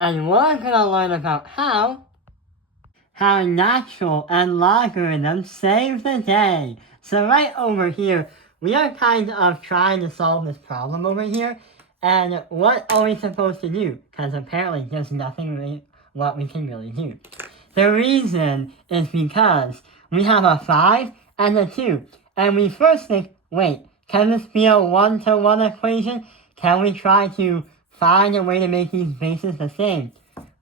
And we're going to learn about how natural and logarithms save the day. So right over here, we are kind of trying to solve this problem over here. And what are we supposed to do? Because apparently there's nothing really what we can really do. The reason is because we have a 5 and a 2. And we first think, wait, can this be a one-to-one equation? Can we try to find a way to make these bases the same?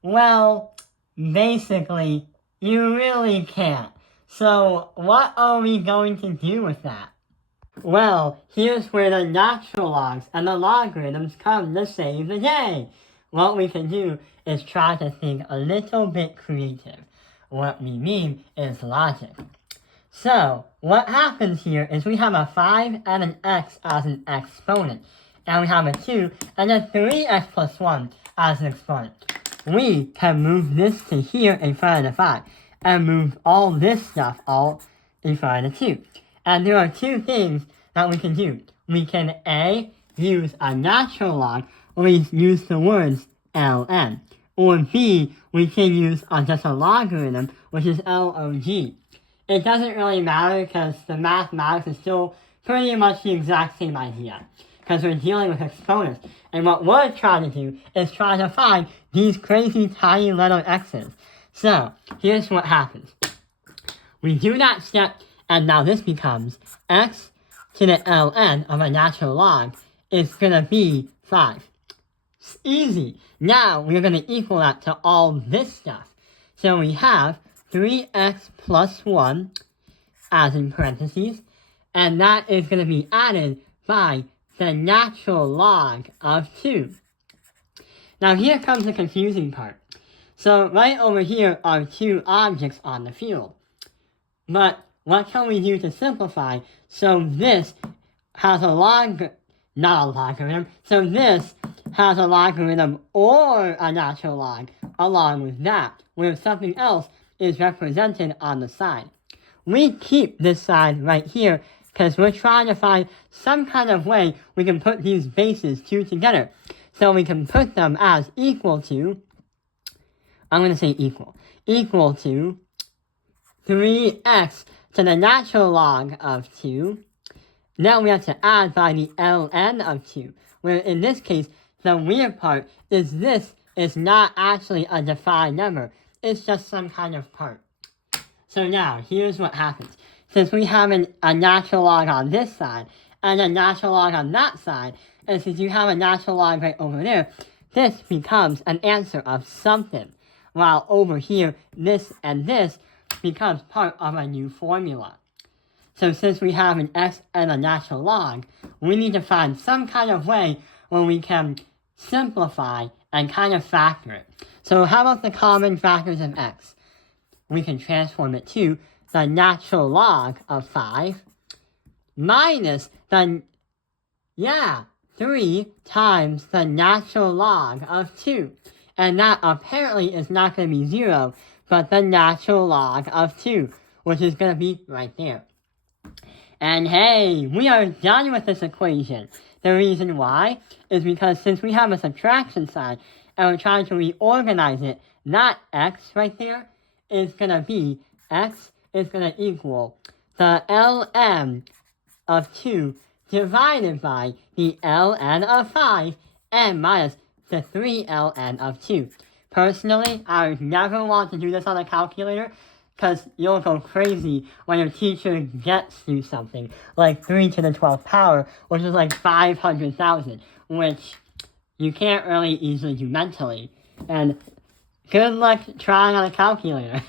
Well, basically, you really can't. So what are we going to do with that? Well, here's where the natural logs and the logarithms come to save the day. What we can do is try to think a little bit creative. What we mean is logic. So, what happens here is we have a 5 and an x as an exponent. And we have a 2 and a 3x plus 1 as an exponent. We can move this to here in front of the 5 and move all this stuff all in front of the 2. And there are two things that we can do. We can A, use a natural log, or we use the words ln. Or B, we can use just a logarithm, which is log. It doesn't really matter because the mathematics is still pretty much the exact same idea. Because we're dealing with exponents. And what we're trying to do is try to find these crazy tiny little x's. So, here's what happens. We do that step, and now this becomes x to the ln of a natural log is going to be 5. It's easy. Now, we're going to equal that to all this stuff. So we have 3x plus 1 as in parentheses, and that is going to be added by the natural log of 2. Now here comes the confusing part. So right over here are two objects on the field. But what can we do to simplify? So this has a not a logarithm. So this has a logarithm or a natural log along with that, where something else is represented on the side. We keep this side right here because we're trying to find some kind of way we can put these bases two together. So we can put them as equal to, I'm going to say equal to 3x to the natural log of 2. Now we have to add by the ln of 2, where in this case, the weird part is this is not actually a defined number. It's just some kind of part. So now, here's what happens. Since we have a natural log on this side, and a natural log on that side, and since you have a natural log right over there, this becomes an answer of something. While over here, this and this becomes part of a new formula. So since we have an x and a natural log, we need to find some kind of way where we can simplify and kind of factor it. So how about the common factors of x? We can transform it to the natural log of 5 minus 3 times the natural log of 2. And that apparently is not going to be 0, but the natural log of 2, which is going to be right there. And hey, we are done with this equation. The reason why is because since we have a subtraction sign and we're trying to reorganize it, that x right there is going to be x is going to equal the ln of 2 divided by the ln of 5 and minus the 3ln of 2. Personally, I would never want to do this on a calculator because you'll go crazy when your teacher gets you something like 3 to the 12th power, which is like 500,000, which you can't really easily do mentally. And good luck trying on a calculator.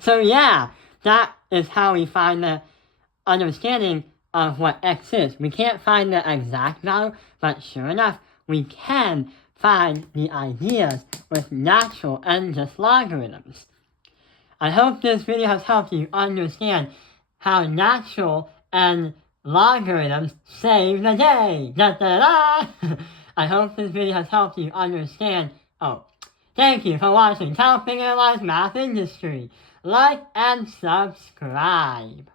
So yeah, that is how we find the understanding of what x is. We can't find the exact value, but sure enough, we can find the ideas with natural and just logarithms. I hope this video has helped you understand how natural and logarithms save the day. Da, da, da. I hope this video has helped you understand. Thank you for watching Helping Analyze Math Industry. Like and subscribe.